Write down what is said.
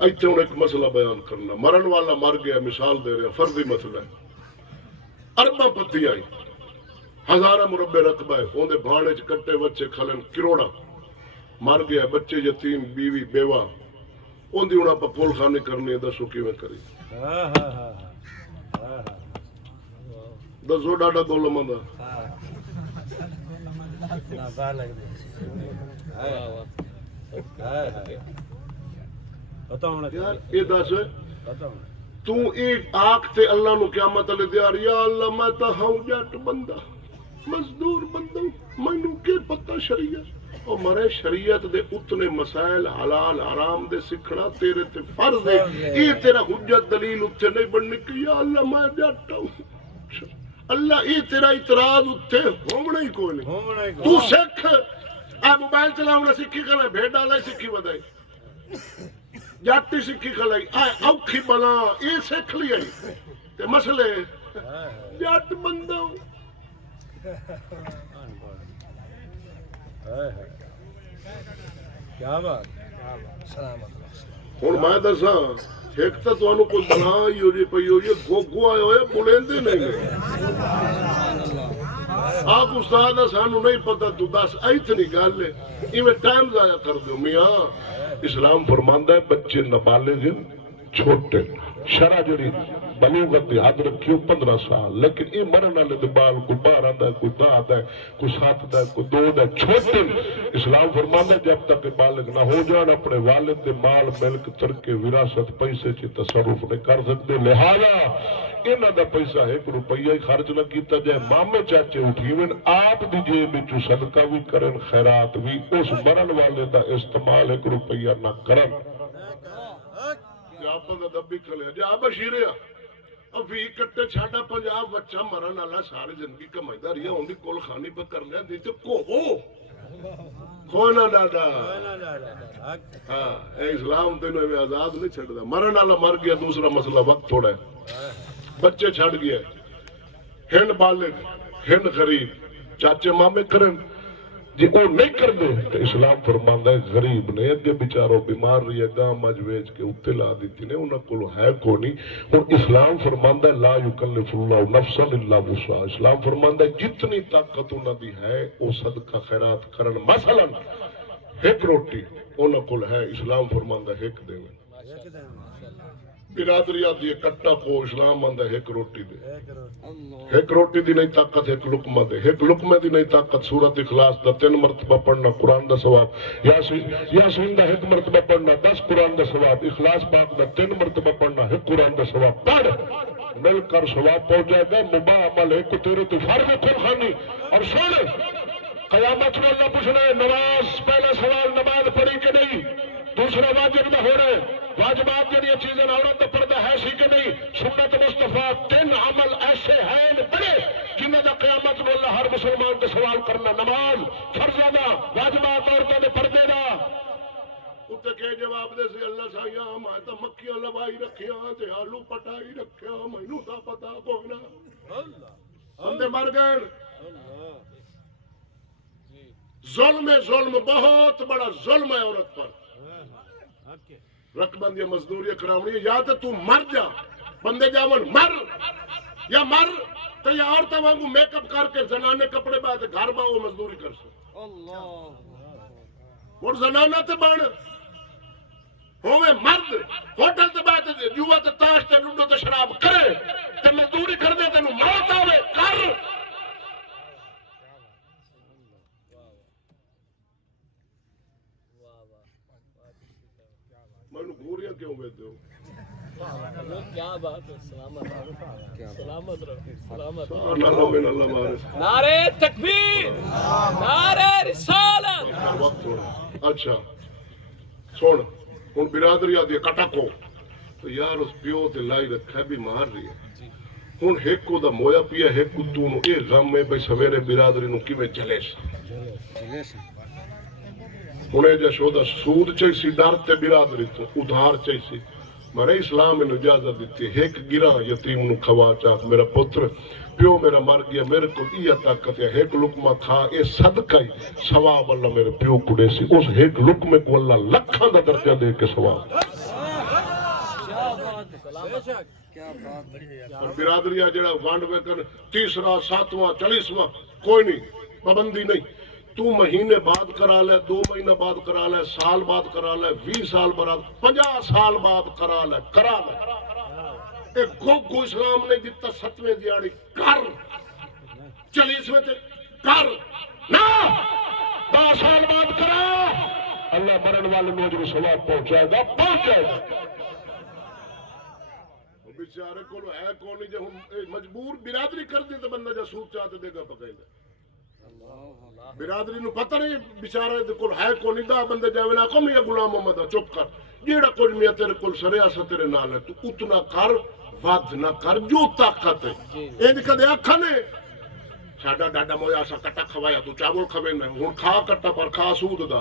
ایتھے ہوں ایک مسئلہ بیان کرنا. مرن والا مر گیا، مثال دے رہے ہیں، فردی مسئلہ ہے. ارباں پتی آئی، ہزارہ مربع رقبہ ہے، اندے بھاڑے چ کٹے بچے کھلن کروڑا، مر گیا، بچے یتیم، بیوی بیوہ، اندی ہوں آپ قول خانی کرنی ہے. دسو کیویں کری؟ دسو ڈاڈا دولما دا یار یہ دس تو ایک آنکھ تے اللہ نو قیامت علی دیار، یا اللہ میں تا ہوں جٹ بندہ مزدور بندہ، مینوں کی پتہ شریعت او مرے شریعت دے اتنے مسائل حلال حرام دے سکھنا تیرے تے فرض ہے. یہ تیرا حجت دلیل اتنے نہیں بننی کہ یا اللہ میں جٹ ہوں. اللہ یہ تیرا اعتراض اتنے ہونا ہی کوئی نہیں. تو سکھ آ موبائل چلاونا سکھی کھلا، بھیڈا لائی سکھی بدائی، جاٹی سکھی کھلائی، اوکھی بنا یہ سکھ لی آئی تے مسئلے جٹ بندہ. کیا بات. ہوں میں دساں ایک تو تمہیں کوئی بنا ہی ہو جی پی ہوئی ہے، گوگو آئے ہوئے بولیں نہیں. آپ استاد سانو نہیں پتا، تو دس اتنی گل ہے ایویں ٹائم ضائع کر دو. میاں اسلام فرماندا ہے بچے نابالغ چھوٹے، شرع جڑی بلوغت دی حد رکھیو 15 سال، لیکن یہ مرن والے دے بال کوئی 12 دا، کوئی 10 دا، کوئی 7 دا، کوئی 2 دا، چھوٹے. اسلام فرماندا ہے جب تک بالغ نہ ہو جان اپنے والد دے مال ملک ترکے وراثت پیسے چ تصرف نہیں کر سکتے. لہذا انہاں دا پیسہ 1 روپیہ ہی خرچ نہ کیتا جائے. مامے چاچے اٹھیون آپ دی جیب وچ صدقہ بھی کرن، خیرات بھی، اس مرن والے دا استعمال 1 روپیہ نہ کرن. آپ کا دبی کھلے جا بشیرے ابھی کٹے چھاڈا 50 بچہ مرن والا ساری زندگی کمائیدا رہیا، اون دی کل خانی پہ کر لیا دی تے کوو کھونا ڈاڈا. ہاں اے اسلام تینوں ایویں آزاد نہیں چھڈدا. مرن والا مر گیا، دوسرا مسئلہ وقت تھوڑا ہے، بچے چھڈ گیا، ہن بالغ ہن غریب، چاچے مامے کرن جی وہ نہیں کرتے تو اسلام فرماندا ہے غریب نے اگے بیچارو بیمار رہی ہے، گاں مجھ ویچ کے اتنے لا دیتی نے، انہاں کول ہے کوئی نہیں. ہن اسلام فرماندا ہے لا یکلف اللہ نفسا الا وسعها. اسلام فرماندا ہے جتنی طاقت انہاں دی ہے وہ صدقہ خیرات کرن. مثلا 1 روٹی انہاں کول ہے، اسلام فرماندا ہے 1 دیویں. برادری آتی ہے کٹا کو، اسلام آندا ہے 1 روٹی دے. 1 روٹی دی نہیں طاقت 1 لقمہ دے. 1 لقمہ دی نہیں طاقت سورۃ اخلاص دا 3 مرتبہ پڑھنا قرآن دا ثواب، یاسین دا 1 مرتبہ پڑھنا 10 قرآن دا ثواب، اخلاص پاک دا 3 مرتبہ پڑھنا 1 قرآن دا ثواب. پڑھ مل کر ثواب پہنچ جائے گا. مباح عمل ہے کہ تیرے تو فرض قل خانی. اور سن قیامت میں اللہ پوچھنا ہے نماز، پہلا سوال نماز پڑھی کہ نہیں، دوسرا واجب نہ ہو رہے، واجبات جڑی چیزیں عورت کا پردہ ہے سی کہ نہیں، سنت مصطفیٰ 3 عمل ایسے ہیں بڑے جنہیں دا قیامت میں اللہ ہر مسلمان کے سوال کرنا. نماز فرض دا، واجبات عورتوں دے پردے دا. اتنے کہ جواب دے سے اللہ سائیاں میں تو مکھیاں لوائی رکھیاں تے آلو پٹائی رکھیا، مینوں تا پتہ کوئی نہ. بندے مر گئے. ظلم ہے، ظلم بہت بڑا ظلم ہے عورت پر. رقبندیاں مزدوریاں کراونی ہے، یا تو مر جا، بندے جاون مر، یا مر تو یا عورتوں وانگو میک اپ کر کے زنانے کپڑے پا کے گھر با وہ مزدوری کر سو. اور زنانہ تے بن ہوئے مرد ہوٹل تے بیٹھ جوا تے تاش تے لوڈو تے شراب کرے تے مزدوری کر دے تینوں موت آوے کر. مینوں گوریاں کیوں بھیجتے ہو؟ کیا بات ہے. سلامت رہو، سلامت رہو. نعرے تکبیر، نعرے رسالت. اچھا سن ہوں برادری آتی ہے کٹا کو تو یار اس پیو تے لائی رکھا بھی مار رہی ہے. ہوں ایک کو دا مویا پیا، ایک کو تو یہ غم ہے بھائی سویرے برادری نو کیویں چلے سا. ہوں جا شودا سود چاہیے ڈر تے برادری تو ادھار چاہیے. مارے اسلام میں اجازت دیتی ہے ایک گراں یتیم نو کھوا چاہ میرا پتر پیو میرا مر گیا میرے کو یہ طاقت ہے 1 لقمہ کھا، یہ صدقہ ہی ثواب اللہ میرے پیو کو دے سی. اس 1 لقمے کو اللہ لکھاں دا درجہ دے کے ثواب. اور برادری جڑا ونڈ ویکن تیسرا 7واں 40واں کوئی نہیں پابندی نہیں. تو مہینے بعد کرا لے 2 مہینہ بعد کرا لے سال بعد کرا لے 20 سال بعد 50 سال بعد کرا لے ایک گو اسلام نے جتا 7ویں دیاڑی کر 40ویں تے کر نہ 10 سال بعد کرا اللہ مرن والے نوجوان ثواب پہنچائے گا. بیچارے کو ہے کون نہیں جو مجبور برادری کر دی تو بندہ جو سود چاہتے دے گا پکائے گا. برادری نو پتہ نہیں بیچارے دے کول ہے کون نہیں دا بندے جاوے نہ کو میاں غلام محمد چپ کر جیڑا کچھ میاں تیرے کول سریا سا تیرے نال ہے تو اتنا کر ود نہ کر جو طاقت ہے. ایں کدے آکھا نے ساڈا ڈاڈا مویا سا کٹا کھوایا تو چاول کھوے نہ ہن کھا کٹا پر کھا سود دا